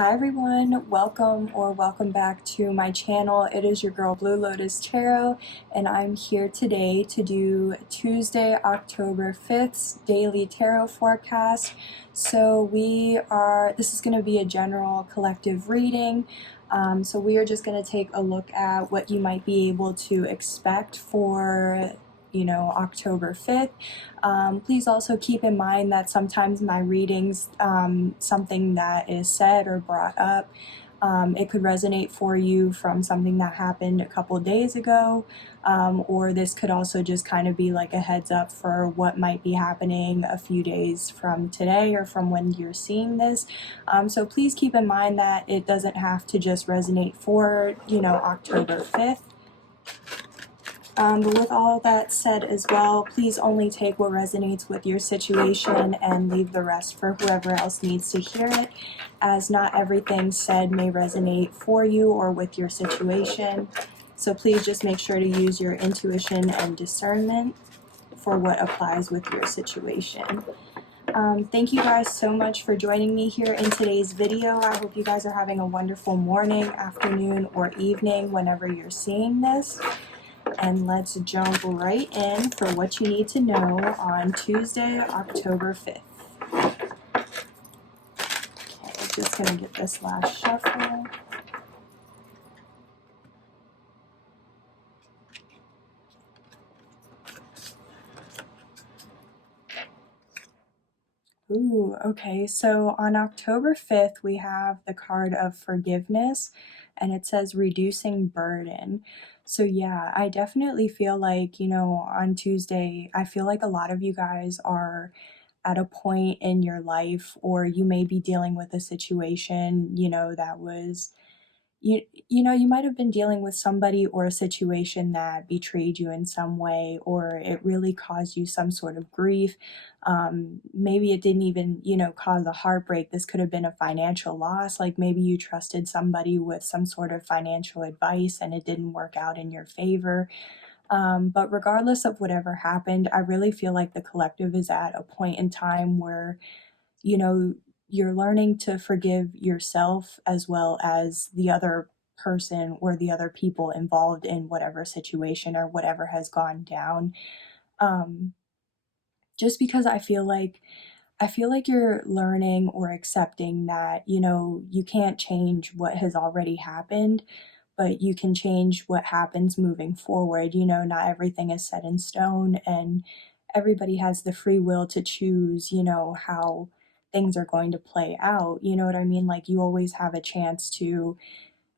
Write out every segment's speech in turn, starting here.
Hi everyone, welcome back to my channel. It is your girl Blue Lotus Tarot, and I'm here today to do Tuesday, October 5th's daily tarot forecast. So this is going to be a general collective reading. So we are just going to take a look at what you might be able to expect for October 5th. Please also keep in mind that sometimes my readings, something that is said or brought up, it could resonate for you from something that happened a couple days ago, or this could also just kind of be like a heads up for what might be happening a few days from today or from when you're seeing this. So please keep in mind that it doesn't have to just resonate for, October 5th. But with all that said as well, please only take what resonates with your situation and leave the rest for whoever else needs to hear it, as not everything said may resonate for you or with your situation. So please just make sure to use your intuition and discernment for what applies with your situation. Thank you guys so much for joining me here in today's video. I hope you guys are having a wonderful morning, afternoon, or evening whenever you're seeing this. And let's jump right in for what you need to know on Tuesday, October 5th. Okay, just going to get this last shuffle. Ooh, okay, so on October 5th, we have the card of forgiveness, and it says reducing burden. So yeah, I definitely feel like, on Tuesday, I feel like a lot of you guys are at a point in your life, or you may be dealing with a situation, that was you might have been dealing with somebody or a situation that betrayed you in some way, or it really caused you some sort of grief. Maybe it didn't even, cause a heartbreak. This could have been a financial loss. Like maybe you trusted somebody with some sort of financial advice and it didn't work out in your favor. But regardless of whatever happened, I really feel like the collective is at a point in time where, you're learning to forgive yourself as well as the other person or the other people involved in whatever situation or whatever has gone down. Just because I feel like you're learning or accepting that, you can't change what has already happened, but you can change what happens moving forward. Not everything is set in stone, and everybody has the free will to choose, how things are going to play out. You know what I mean? Like you always have a chance to,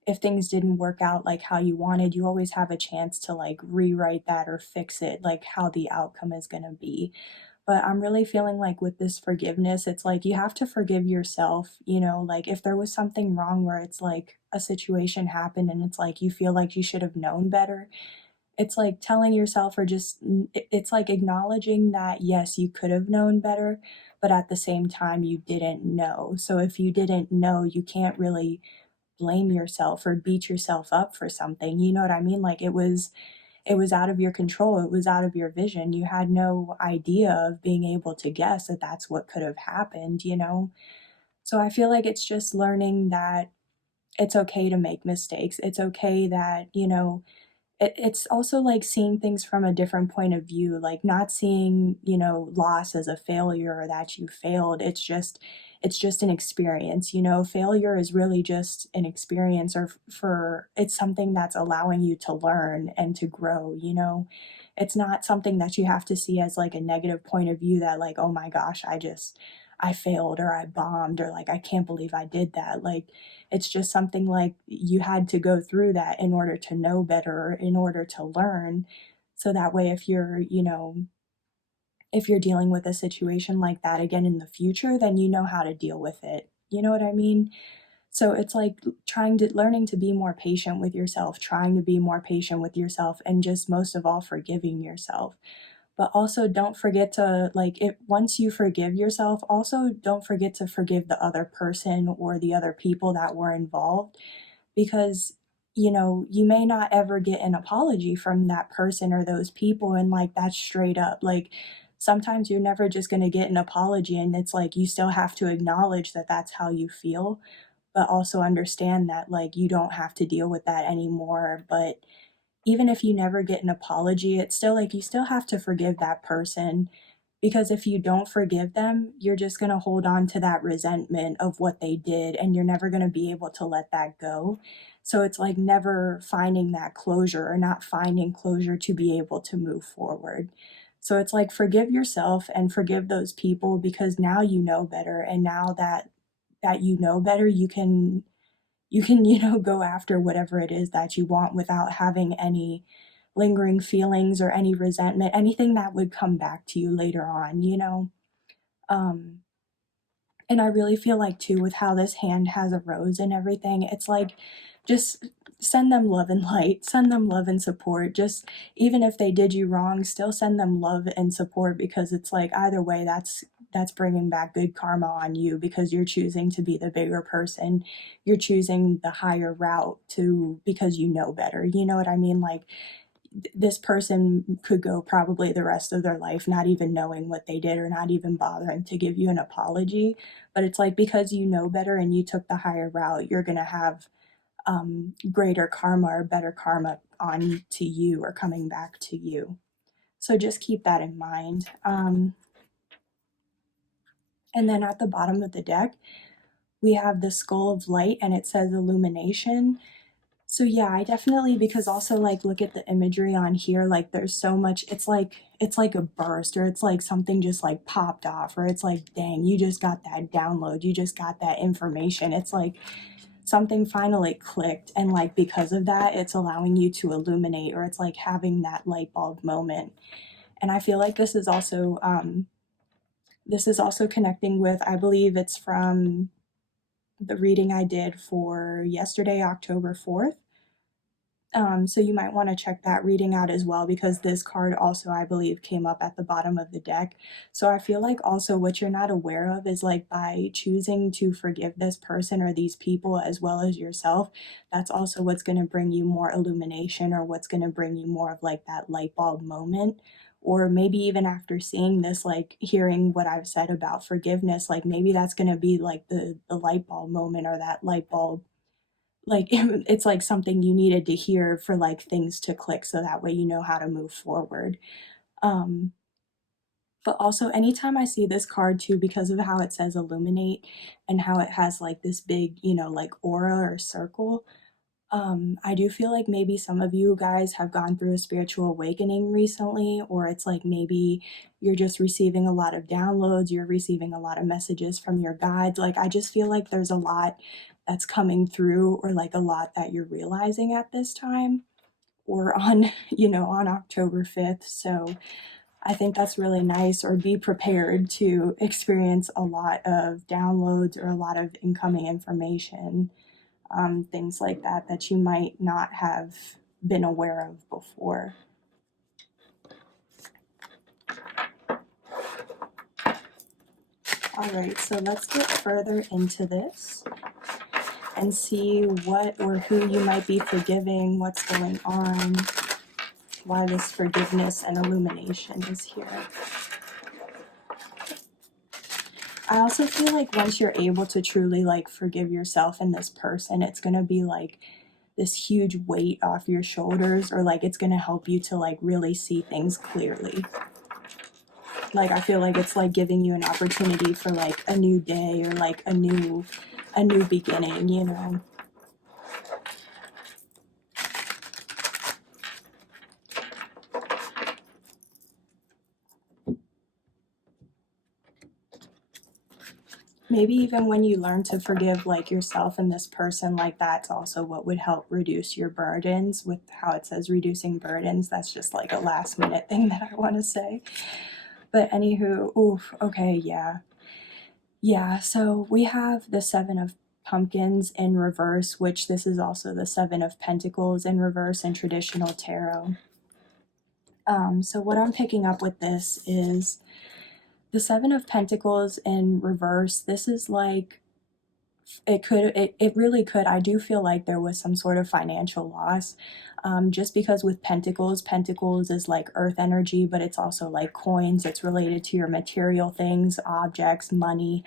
if things didn't work out like how you wanted, you always have a chance to like rewrite that or fix it, like how the outcome is going to be. But I'm really feeling like with this forgiveness, it's like you have to forgive yourself, like if there was something wrong where it's like a situation happened and it's like you feel like you should have known better. It's like telling yourself, or just, it's like acknowledging that, yes, you could have known better, but at the same time, you didn't know. So if you didn't know, you can't really blame yourself or beat yourself up for something. You know what I mean? Like it was out of your control. It was out of your vision. You had no idea of being able to guess that that's what could have happened. So I feel like it's just learning that it's okay to make mistakes. It's okay that, it's also like seeing things from a different point of view, like not seeing, loss as a failure or that you failed. It's just an experience. Failure is really just an experience, or for it's something that's allowing you to learn and to grow. It's not something that you have to see as like a negative point of view, that like, oh my gosh, I failed, or I bombed, or like I can't believe I did that. Like it's just something like you had to go through that in order to know better, or in order to learn. So that way, if you're dealing with a situation like that again in the future, then you know how to deal with it. You know what I mean? So it's like learning to be more patient with yourself, trying to be more patient with yourself, and just most of all, forgiving yourself. But also don't forget to, like, if once you forgive yourself, also don't forget to forgive the other person or the other people that were involved, because you may not ever get an apology from that person or those people, and like that's straight up. Like sometimes you're never just going to get an apology, and it's like you still have to acknowledge that that's how you feel. but also understand that like you don't have to deal with that anymore. But even if you never get an apology, it's still like you still have to forgive that person, because if you don't forgive them, you're just going to hold on to that resentment of what they did, and you're never going to be able to let that go. So it's like never finding that closure, or not finding closure to be able to move forward. So it's like forgive yourself and forgive those people, because now you know better, and now that you know better, you can go after whatever it is that you want without having any lingering feelings or any resentment, anything that would come back to you later on. um and I really feel like too, with how this hand has a rose and everything, it's like just send them love and light, send them love and support. Just even if they did you wrong, still send them love and support, because it's like either way, that's bringing back good karma on you, because you're choosing to be the bigger person. You're choosing the higher route to, because you know better. You know what I mean? Like this person could go probably the rest of their life not even knowing what they did, or not even bothering to give you an apology. But it's like because you know better and you took the higher route, you're going to have greater karma, or better karma on to you, or coming back to you. So just keep that in mind. And then at the bottom of the deck, we have the skull of light, and it says illumination. So yeah, I definitely, because also like look at the imagery on here, like there's so much, it's like a burst, or it's like something just like popped off, or it's like, dang, you just got that download, you just got that information. It's like something finally clicked, and like because of that, it's allowing you to illuminate, or it's like having that light bulb moment. And I feel like this is also connecting with, I believe it's from the reading I did for yesterday, October 4th. So you might want to check that reading out as well, because this card also, I believe, came up at the bottom of the deck. So I feel like also what you're not aware of is like by choosing to forgive this person or these people as well as yourself, that's also what's going to bring you more illumination, or what's going to bring you more of like that light bulb moment. Or maybe even after seeing this, like hearing what I've said about forgiveness, like maybe that's going to be like the light bulb moment, or that light bulb, like it's like something you needed to hear for like things to click, so that way you know how to move forward. um but also anytime I see this card too, because of how it says illuminate, and how it has like this big, like aura or circle, I do feel like maybe some of you guys have gone through a spiritual awakening recently, or it's like maybe you're just receiving a lot of downloads, you're receiving a lot of messages from your guides. Like, I just feel like there's a lot that's coming through, or like a lot that you're realizing at this time, or on, on October 5th. So I think that's really nice, or be prepared to experience a lot of downloads, or a lot of incoming information, things like that you might not have been aware of before. All right, so let's get further into this and see what or who you might be forgiving, what's going on, why this forgiveness and illumination is here. I also feel like once you're able to truly like forgive yourself and this person, it's going to be like this huge weight off your shoulders, or like it's going to help you to like really see things clearly. Like I feel like it's like giving you an opportunity for like a new day, or like a new beginning. Maybe even when you learn to forgive like yourself and this person, like that's also what would help reduce your burdens. With how it says reducing burdens, that's just like a last minute thing that I want to say. But anywho, oof, okay, yeah, so we have the Seven of Pumpkins in reverse, which this is also the Seven of Pentacles in reverse in traditional tarot. So what I'm picking up with this is the Seven of Pentacles in reverse. This is like, it really could, I do feel like there was some sort of financial loss, just because with Pentacles is like earth energy, but it's also like coins. It's related to your material things, objects, money.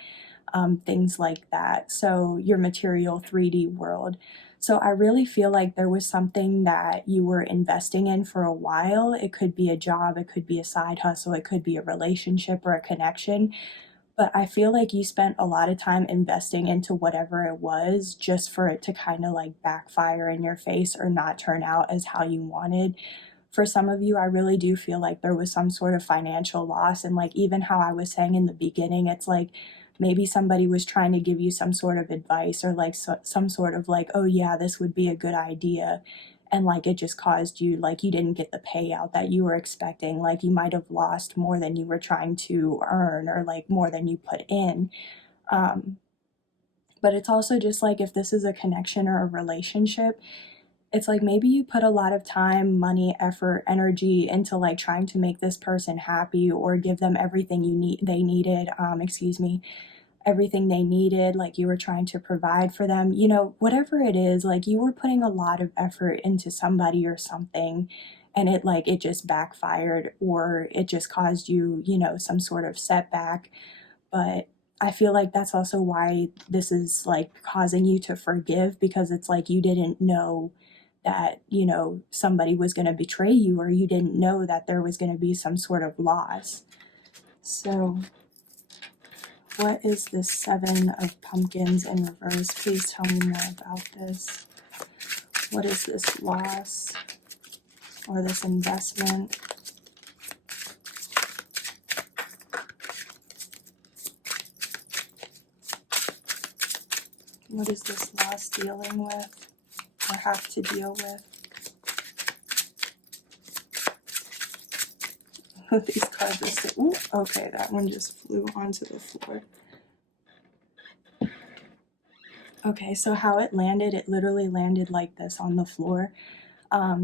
things like that. So your material 3D world. So I really feel like there was something that you were investing in for a while. It could be a job, it could be a side hustle, it could be a relationship or a connection. But I feel like you spent a lot of time investing into whatever it was just for it to kind of like backfire in your face or not turn out as how you wanted. For some of you, I really do feel like there was some sort of financial loss. And like even how I was saying in the beginning, it's like maybe somebody was trying to give you some sort of advice or like some sort of like, oh yeah, this would be a good idea. And like it just caused you, like you didn't get the payout that you were expecting. Like you might have lost more than you were trying to earn or like more than you put in. Um, but it's also just like if this is a connection or a relationship, it's like maybe you put a lot of time, money, effort, energy into like trying to make this person happy or give them everything they needed, everything they needed, like you were trying to provide for them, whatever it is, like you were putting a lot of effort into somebody or something, and it just backfired or it just caused you, some sort of setback. But I feel like that's also why this is like causing you to forgive, because it's like you didn't know that, somebody was going to betray you, or you didn't know that there was going to be some sort of loss. So what is this Seven of Pumpkins in reverse? Please tell me more about this. What is this loss or this investment? What is this loss dealing with or have to deal with? These cards are so, ooh, okay, that one just flew onto the floor. Okay, so how it landed, it literally landed like this on the floor.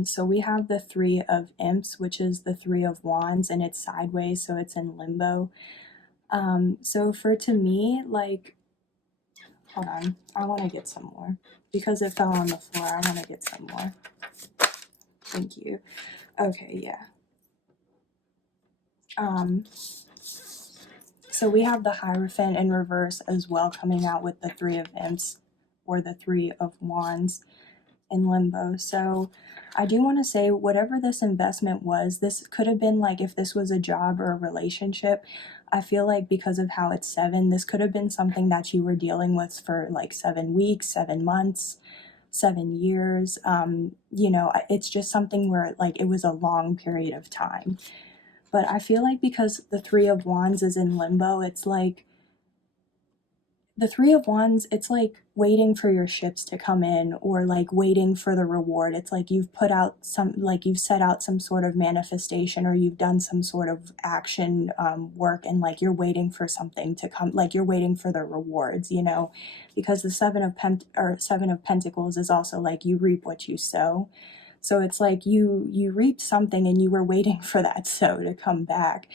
So we have the Three of Imps, which is the Three of Wands, and it's sideways, so it's in limbo. So to me, like, hold on, I want to get some more. Because it fell on the floor, I want to get some more. Thank you. Okay, yeah. So we have the Hierophant in reverse as well, coming out with the Three of Imps or the Three of Wands in limbo. So I do want to say, whatever this investment was, this could have been like, if this was a job or a relationship, I feel like because of how it's 7, this could have been something that you were dealing with for like 7 weeks, 7 months, 7 years. It's just something where like it was a long period of time. But I feel like because the Three of Wands is in limbo, it's like the Three of Wands, it's like waiting for your ships to come in, or like waiting for the reward. It's like you've set out some sort of manifestation, or you've done some sort of action work, and like you're waiting for something to come, like you're waiting for the rewards, because the Seven of Pentacles is also like you reap what you sow. So it's like you reaped something and you were waiting for that sow to come back.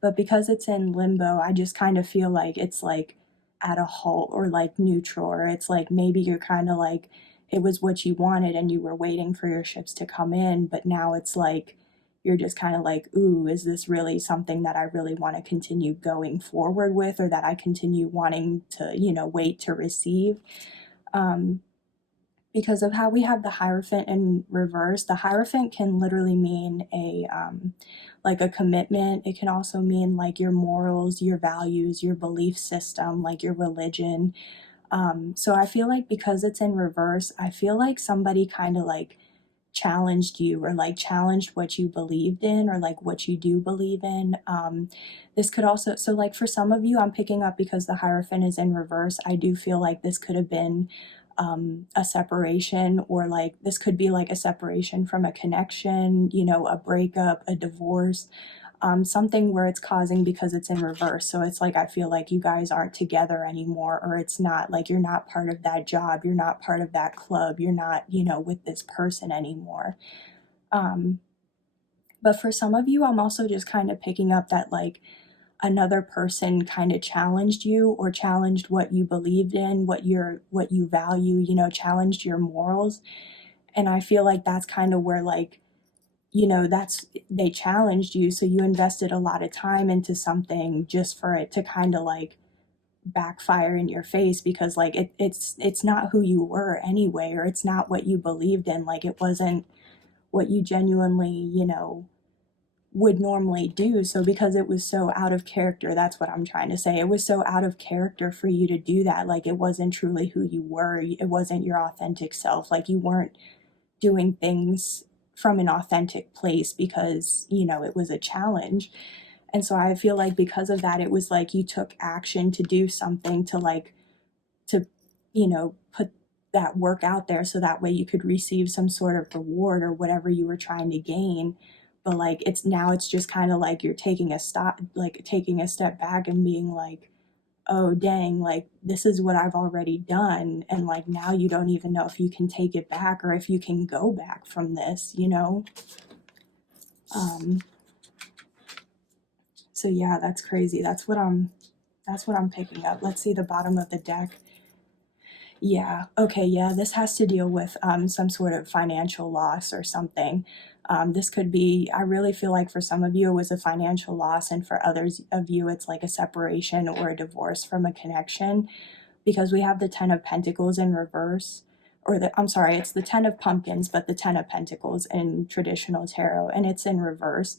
But because it's in limbo, I just kind of feel like it's like at a halt or like neutral, or it's like maybe you're kind of like, it was what you wanted and you were waiting for your ships to come in, but now it's like you're just kind of like, ooh, is this really something that I really want to continue going forward with, or that I continue wanting to, wait to receive? Because of how we have the Hierophant in reverse, the Hierophant can literally mean like a commitment. It can also mean like your morals, your values, your belief system, like your religion. So I feel like because it's in reverse, I feel like somebody kind of like challenged you, or like challenged what you believed in, or like what you do believe in. This could also, so like for some of you, I'm picking up because the Hierophant is in reverse, I do feel like this could have been a separation, or like this could be like a separation from a connection, a breakup, a divorce, something where it's causing, because it's in reverse. So it's like I feel like you guys aren't together anymore, or it's not like you're not part of that job, you're not part of that club, you're not, with this person anymore. But for some of you, I'm also just kind of picking up that like another person kind of challenged you, or challenged what you believed in, what you value, challenged your morals. And I feel like that's kind of where like, they challenged you, so you invested a lot of time into something just for it to kind of like backfire in your face, because like it's not who you were anyway, or it's not what you believed in. Like it wasn't what you genuinely, would normally do. So because it was so out of character, that's what I'm trying to say. It was so out of character for you to do that. Like it wasn't truly who you were. It wasn't your authentic self. Like you weren't doing things from an authentic place because, it was a challenge. And so I feel like because of that, it was like you took action to do something to to, put that work out there so that way you could receive some sort of reward or whatever you were trying to gain. But like it's just kind of like you're taking a step back and being like, oh dang, like this is what I've already done, and like now you don't even know if you can take it back or if you can go back from this. So yeah, that's crazy. That's what I'm picking up. Let's see the bottom of the deck. Yeah, okay, yeah, this has to deal with some sort of financial loss or something. This could be, I really feel like for some of you it was a financial loss, and for others of you it's like a separation or a divorce from a connection, because we have the Ten of Pentacles in reverse, I'm sorry, it's the Ten of Pumpkins, but the Ten of Pentacles in traditional tarot, and it's in reverse.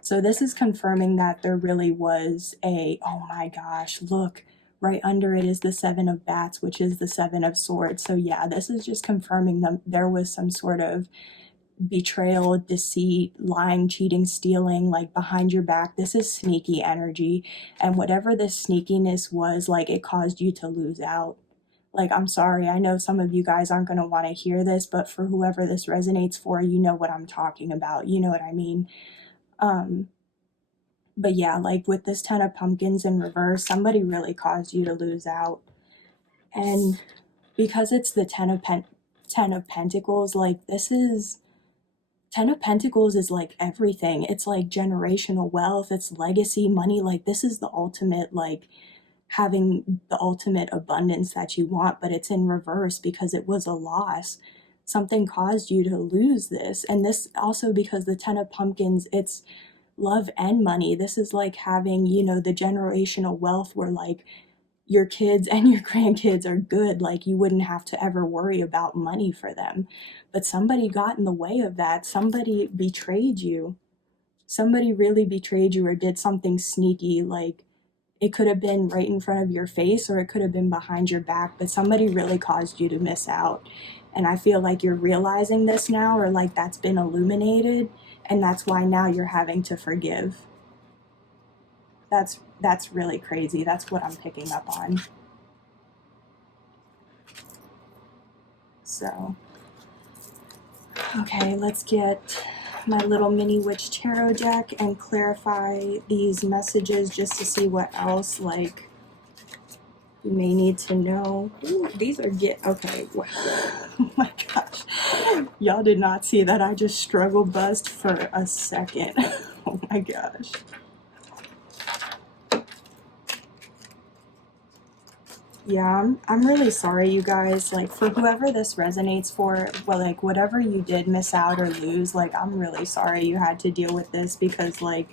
So this is confirming that there really was oh my gosh, look, right under it is the Seven of Bats, which is the Seven of Swords. So yeah, this is just confirming that there was some sort of betrayal, deceit, lying, cheating, stealing, like behind your back. This is sneaky energy. And whatever this sneakiness was, like it caused you to lose out. Like, I'm sorry, I know some of you guys aren't going to want to hear this, but for whoever this resonates for, you know what I'm talking about. You know what I mean? But yeah, like with this Ten of Pumpkins in reverse, somebody really caused you to lose out. And because it's the Ten of Pentacles, like Ten of Pentacles is like everything. It's like generational wealth, it's legacy, money. Like this is the ultimate, like having the ultimate abundance that you want, but it's in reverse because it was a loss. Something caused you to lose this. And this also because the Ten of Pumpkins, it's love and money. This is like having, the generational wealth where like your kids and your grandkids are good. Like you wouldn't have to ever worry about money for them. But somebody got in the way of that. Somebody betrayed you. Somebody really betrayed you or did something sneaky. Like it could have been right in front of your face or it could have been behind your back, but somebody really caused you to miss out. And I feel like you're realizing this now, or like that's been illuminated, and that's why now you're having to forgive. That's really crazy. That's what I'm picking up on. So, okay, let's get my little mini witch tarot deck and clarify these messages just to see what else like you may need to know. Ooh, these are okay. Oh my gosh. Y'all did not see that. I just struggle buzzed for a second. Oh my gosh. Yeah, I'm really sorry, you guys. Like, for whoever this resonates for, well, like, whatever you did miss out or lose, like, I'm really sorry you had to deal with this, because, like,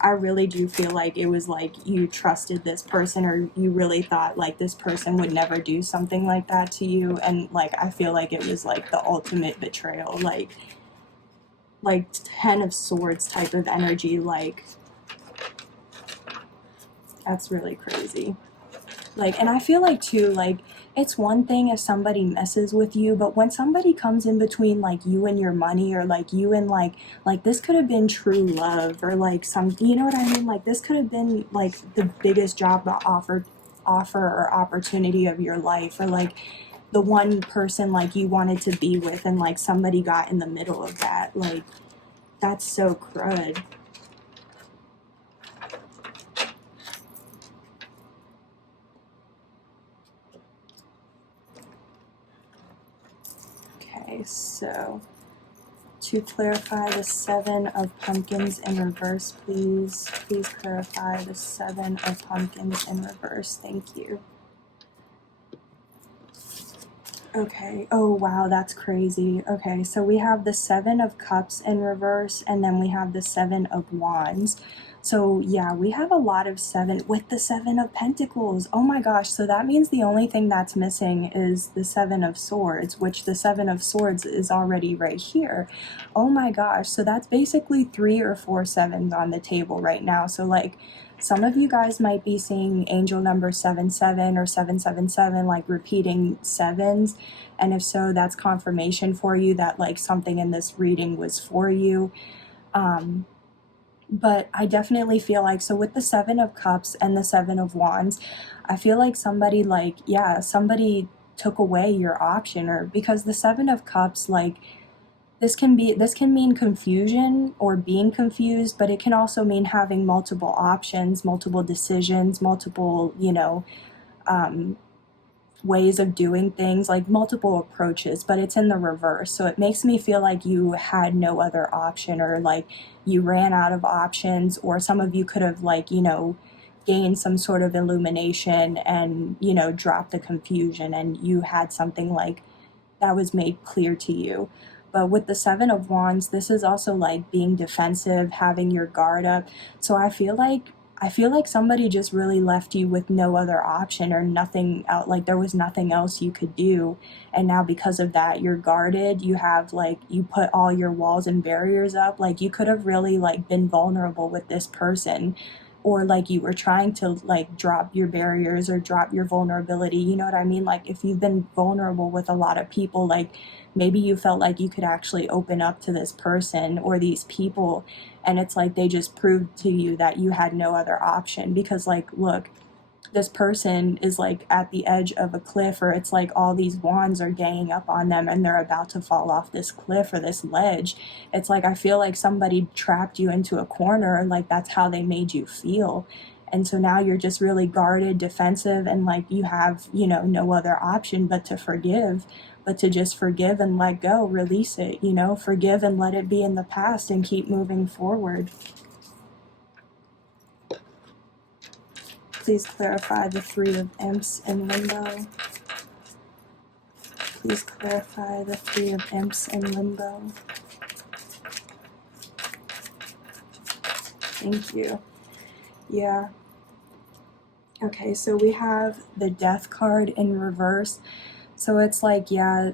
I really do feel like it was like you trusted this person, or you really thought like this person would never do something like that to you, and like I feel like it was like the ultimate betrayal, like Ten of Swords type of energy. Like that's really crazy. Like, and I feel like too, like it's one thing if somebody messes with you, but when somebody comes in between like you and your money, or like you and like this could have been true love, or like some, you know what I mean? Like this could have been like the biggest job offer or opportunity of your life, or like the one person like you wanted to be with, and like somebody got in the middle of that. Like that's so crud. Okay, so to clarify the Seven of Pumpkins in reverse, please clarify the Seven of Pumpkins in reverse. Thank you. Okay, oh wow, that's crazy. Okay, so we have the Seven of Cups in reverse, and then we have the Seven of Wands. So yeah, we have a lot of seven with the Seven of Pentacles. Oh my gosh, so that means the only thing that's missing is the Seven of Swords, which the Seven of Swords is already right here. Oh my gosh, so that's basically 3 or 4 sevens on the table right now. So like some of you guys might be seeing angel number 77 or 777, like repeating sevens. And if so, that's confirmation for you that like something in this reading was for you. But I definitely feel like, so with the Seven of Cups and the Seven of Wands, I feel like somebody like, yeah, somebody took away your option, or because the Seven of Cups, like, this can mean confusion or being confused, but it can also mean having multiple options, multiple decisions, multiple, ways of doing things, like multiple approaches, but it's in the reverse. So it makes me feel like you had no other option, or like you ran out of options, or some of you could have like, gained some sort of illumination and, dropped the confusion, and you had something like that was made clear to you. But with the Seven of Wands, this is also like being defensive, having your guard up. So I feel like somebody just really left you with no other option, or nothing out, like there was nothing else you could do. And now because of that, you're guarded. You have like, you put all your walls and barriers up. Like you could have really like been vulnerable with this person, or like you were trying to like drop your barriers or drop your vulnerability. You know what I mean? Like if you've been vulnerable with a lot of people, like maybe you felt like you could actually open up to this person or these people, and it's like they just proved to you that you had no other option. Because like, look, this person is like at the edge of a cliff, or it's like all these wands are ganging up on them and they're about to fall off this cliff or this ledge. It's like, I feel like somebody trapped you into a corner, like that's how they made you feel. And so now you're just really guarded, defensive, and like you have, no other option but to forgive, but to just forgive and let go, release it, forgive and let it be in the past and keep moving forward. Please clarify the Three of Imps in limbo. Please clarify the Three of Imps in limbo. Thank you. Yeah. Okay, so we have the Death card in reverse. So it's like, yeah,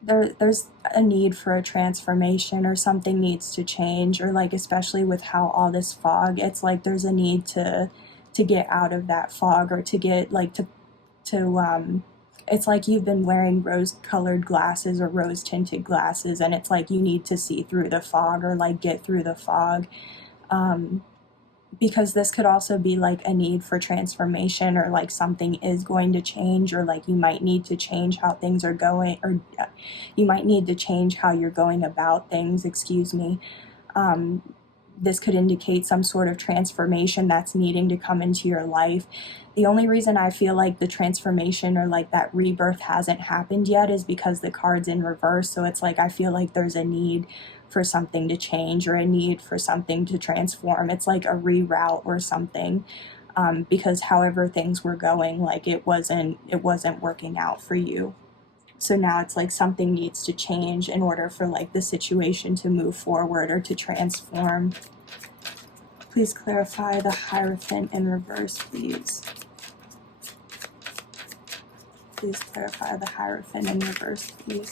there's a need for a transformation, or something needs to change, or like especially with how all this fog, it's like there's a need to get out of that fog, or to get like to it's like you've been wearing rose-colored glasses or rose-tinted glasses, and it's like you need to see through the fog, or like get through the fog. Because this could also be like a need for transformation, or like something is going to change, or like you might need to change how things are going, or you might need to change how you're going about things, excuse me. This could indicate some sort of transformation that's needing to come into your life. The only reason I feel like the transformation or like that rebirth hasn't happened yet is because the card's in reverse. So it's like I feel like there's a need for something to change, or a need for something to transform. It's like a reroute or something, because however things were going, like it wasn't working out for you. So now it's like something needs to change in order for like the situation to move forward or to transform. Please clarify the Hierophant in reverse, please. Please clarify the Hierophant in reverse, please.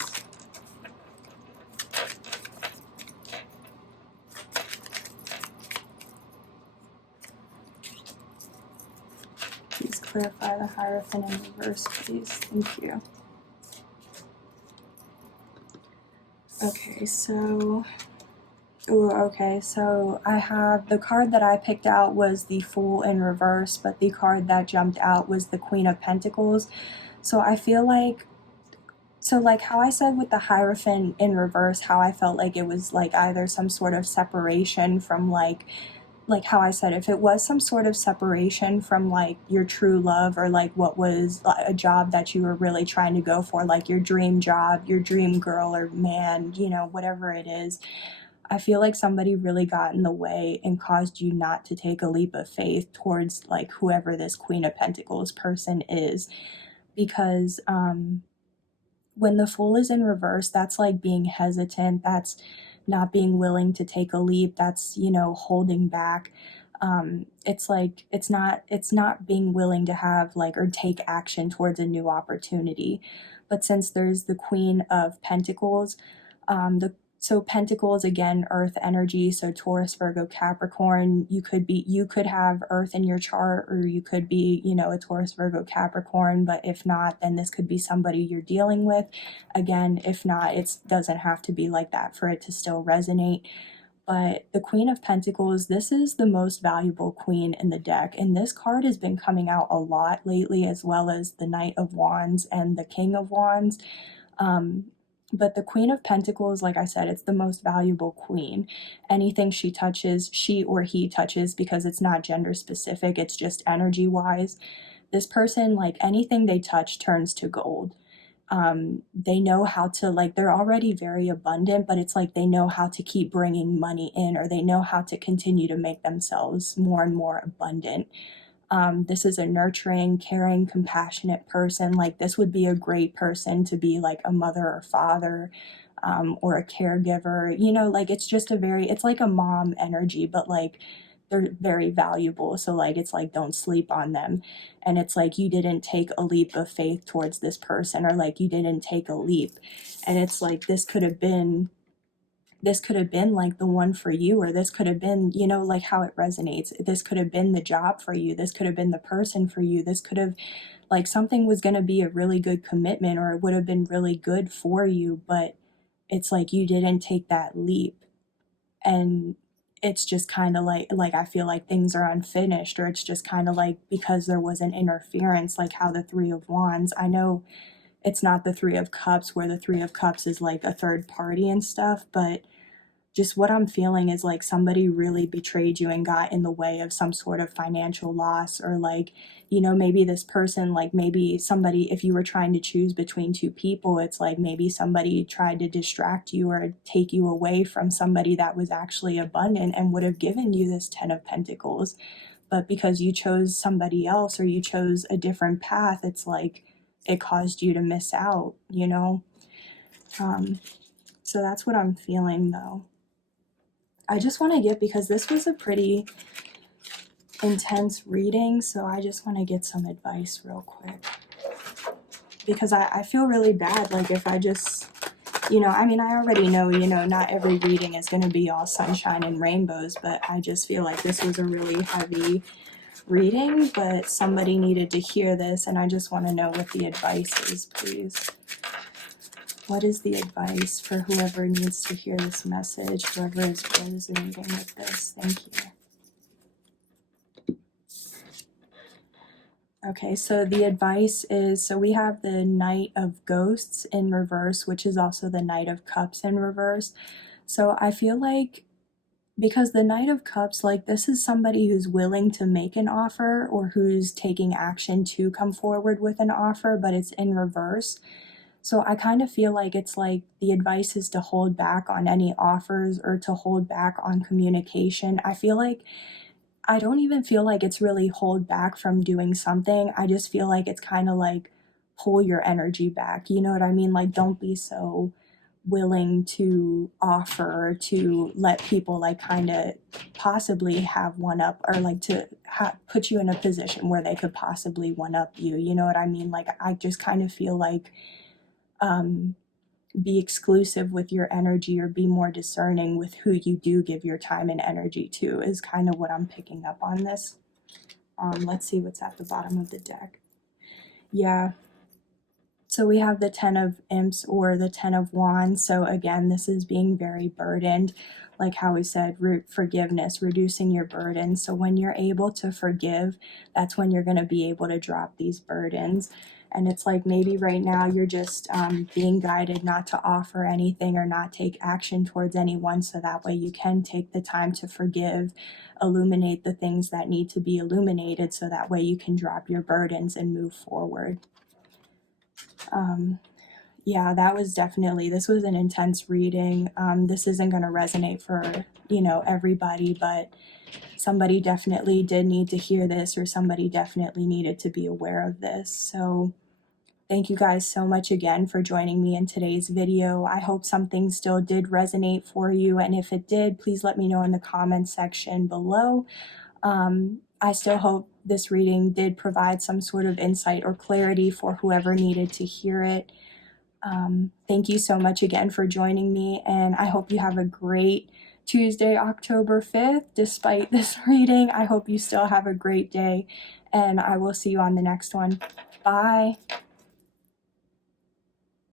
Please clarify the Hierophant in reverse, please. Thank you. Okay, so I have, the card that I picked out was the Fool in reverse, but the card that jumped out was the Queen of Pentacles. So I feel like, so like how I said with the Hierophant in reverse, how I felt like it was like either some sort of separation from like how I said, if it was some sort of separation from like your true love, or like what was a job that you were really trying to go for, like your dream job, your dream girl or man, whatever it is, I feel like somebody really got in the way and caused you not to take a leap of faith towards like whoever this Queen of Pentacles person is. Because when the Fool is in reverse, that's like being hesitant, that's not being willing to take a leap, that's, holding back. It's like it's not being willing to have like or take action towards a new opportunity. But since there's the Queen of Pentacles, the so Pentacles, again, earth energy, so Taurus, Virgo, Capricorn, you could have earth in your chart, or you could be, you know, a Taurus, Virgo, Capricorn, but if not, then this could be somebody you're dealing with. Again, if not, it doesn't have to be like that for it to still resonate. But the Queen of Pentacles, this is the most valuable queen in the deck, and this card has been coming out a lot lately, as well as the Knight of Wands and the King of Wands. But the Queen of Pentacles, like I said, it's the most valuable queen. Anything she touches, she or he touches, because it's not gender specific, it's just energy wise. This person, like anything they touch turns to gold. They know how to, like, they're already very abundant, but it's like they know how to keep bringing money in, or they know how to continue to make themselves more and more abundant. This is a nurturing, caring, compassionate person. Like, this would be a great person to be like a mother or father, or a caregiver, you know, like it's just it's like a mom energy, but like they're very valuable. So like, it's like, don't sleep on them. And it's like, you didn't take a leap of faith towards this person, or like you didn't take a leap. And it's like, this could have been like the one for you, or this could have been, you know, like how it resonates. This could have been the job for you. This could have been the person for you. This could have, like, something was going to be a really good commitment, or it would have been really good for you, but it's like you didn't take that leap. And it's just kind of like I feel like things are unfinished, or it's just kind of like because there was an interference, like how the Three of Wands, I know it's not the Three of Cups, where the Three of Cups is like a third party and stuff, but just what I'm feeling is like somebody really betrayed you and got in the way of some sort of financial loss, or like, you know, maybe this person, like maybe somebody, if you were trying to choose between two people, it's like maybe somebody tried to distract you or take you away from somebody that was actually abundant and would have given you this Ten of Pentacles. But because you chose somebody else, or you chose a different path, it's like it caused you to miss out, you know? So that's what I'm feeling though. I just want to get, because this was a pretty intense reading, so I just want to get some advice real quick. Because I feel really bad, like if I just, you know, I mean, I already know, you know, not every reading is going to be all sunshine and rainbows, but I just feel like this was a really heavy reading, but somebody needed to hear this, and I just want to know what the advice is, please. What is the advice for whoever needs to hear this message, whoever is resonating with this? Thank you. Okay, so the advice is, so we have the Knight of Ghosts in reverse, which is also the Knight of Cups in reverse. So I feel like, because the Knight of Cups, like, this is somebody who's willing to make an offer, or who's taking action to come forward with an offer, but it's in reverse. So I kind of feel like it's like the advice is to hold back on any offers, or to hold back on communication. I feel like, I don't even feel like it's really hold back from doing something. I just feel like it's kind of like pull your energy back. You know what I mean? Like, don't be so willing to offer, to let people like kind of possibly have one up, or like to put you in a position where they could possibly one up you. You know what I mean? Like, I just kind of feel like, be exclusive with your energy, or be more discerning with who you do give your time and energy to, is kind of what I'm picking up on this. Let's see what's at the bottom of the deck. Yeah. So we have the Ten of Imps, or the Ten of Wands. So again, this is being very burdened. Like how we said, forgiveness, reducing your burden. So when you're able to forgive, that's when you're going to be able to drop these burdens. And it's like maybe right now you're just being guided not to offer anything, or not take action towards anyone, so that way you can take the time to forgive, illuminate the things that need to be illuminated, so that way you can drop your burdens and move forward. Yeah, that was definitely, this was an intense reading. This isn't going to resonate for, you know, everybody, but somebody definitely did need to hear this, or somebody definitely needed to be aware of this. So thank you guys so much again for joining me in today's video. I hope something still did resonate for you, and if it did, please let me know in the comments section below. I still hope this reading did provide some sort of insight or clarity for whoever needed to hear it. Thank you so much again for joining me, and I hope you have a great Tuesday, October 5th. Despite this reading, I hope you still have a great day, and I will see you on the next one. Bye.